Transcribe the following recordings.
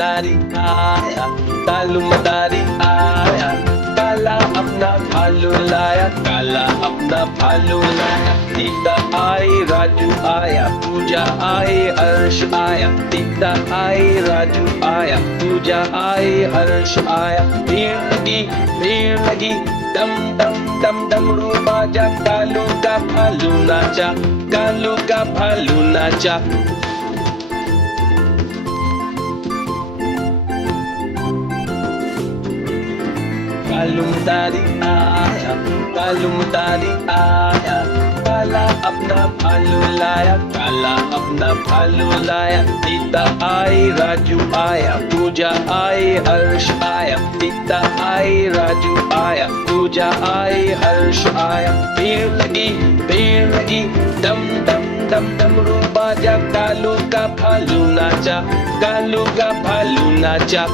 मदारी आया, कालू मदारी आया, काला अपना भालू लाया, काला अपना भालू लाया। सीता आई राजू आया, पूजा आई हर्ष आया, सीता आई राजू आया, पूजा आई हर्ष आया। भीड़ लगी दम दम दम डमरू बाजा, कालू का भालू नाचा, कालू का भालू नाचा। कालू मदारी आया, कालू मदारी आया, काला अपना भालू लाया, काला अपना भालू लाया। सीता आई राजू आया, पूजा आई हर्ष आया, सीता आई राजू आया, पूजा आई हर्ष आया। भीड़ लगी दम दम दम डमरू बाजा, कालू का भालू नाचा, कालू का भालू नाचा।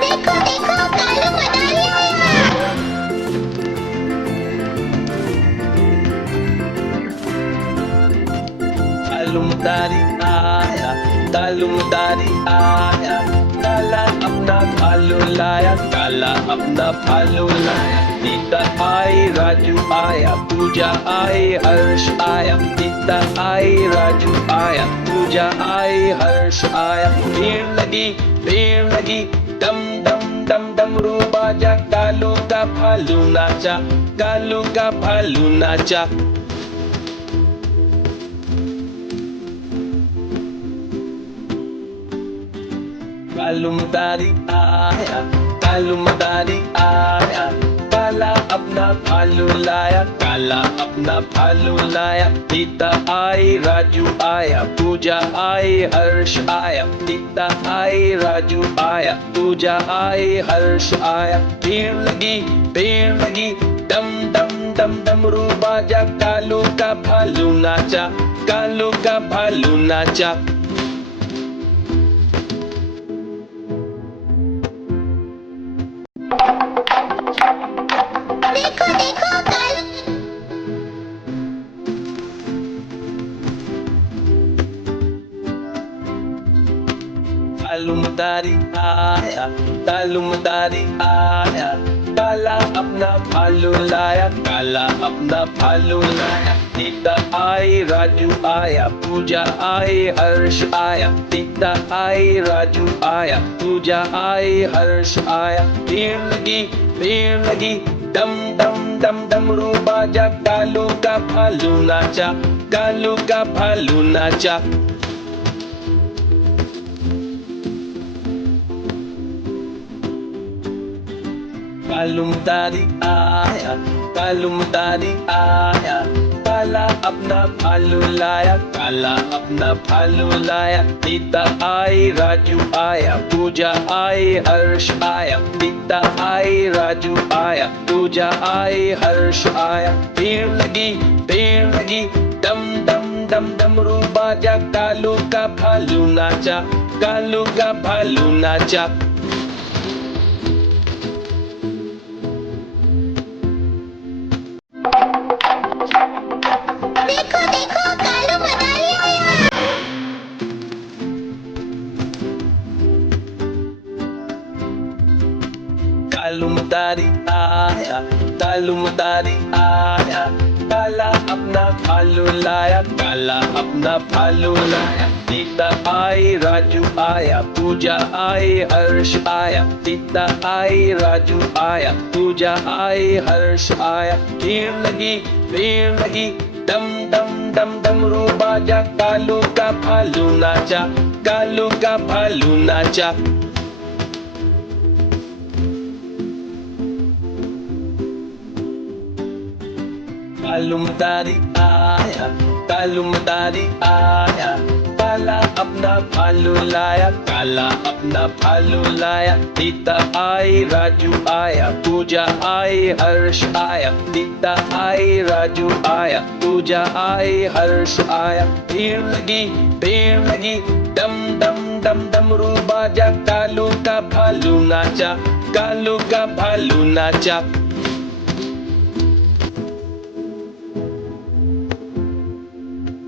देखो देखो कालू मदारी आया। कालू मदारी आया, कालू मदारी आया, काला अपना भालू लाया, काला अपना भालू लाया। सीता आई राजू आया, पूजा आई हर्ष आया, सीता आई राजू आया, पूजा आई हर्ष आया। भीड़ लगी दम दम दम डमरू बाजा, कालू का भालू नाचा, कालू का भालू नाचा। कालू मदारी आया, कालू मदारी आया, काला अपना भालू लाया, काला अपना भालू लाया। सीता आई राजू आया, पूजा आई हर्ष आया, सीता आई राजू आया, पूजा आई हर्ष आया। भीड़ लगी दम दम दम डमरू बाजा, कालू का भालू नाचा, कालू का भालू नाचा। देखो देखो कालू कालू मदारी आया, कालू मदारी आया, काला अपना भालू लाया, काला अपना भालू लाया। सीता आई राजू आया, पूजा आई हर्ष आया, सीता आई राजू आया, पूजा आई हर्ष आया। भीड़ लगी दम दम दम डमरू बाजा, कालू का भालू नाचा, कालू का भालू नाचा। कालू मदारी आया, कालू मदारी आया, काला अपना भालू लाया, काला अपना भालू लाया। सीता आई राजू आया, पूजा आई हर्ष आया, सीता आई राजू आया, पूजा आई हर्ष आया। भीड़ लगी दम दम दम डमरू बाजा, कालू का भालू नाचा, कालू का भालू नाचा। देखो देखो कालू मदारी आया। कालू मदारी आया, कालू मदारी आया, काला अपना भालू लाया, काला अपना भालू लाया। सीता आई राजू आया, पूजा आई हर्ष आया, सीता आई राजू आया, पूजा आई हर्ष आया। भीड़ लगी दम दम दम डमरू बाजा, कालू का भालू नाचा, कालू का भालू नाचा। कालू मदारी आया, कालू मदारी आया, काला अपना भालू लाया, काला अपना भालू लाया। सीता आई राजू आया, पूजा आई हर्ष आया, सीता आई राजू आया, पूजा आई हर्ष आया। भीड़ लगी दम दम दम डमरू बाजा, कालू का भालू नाचा, कालू का भालू नाचा।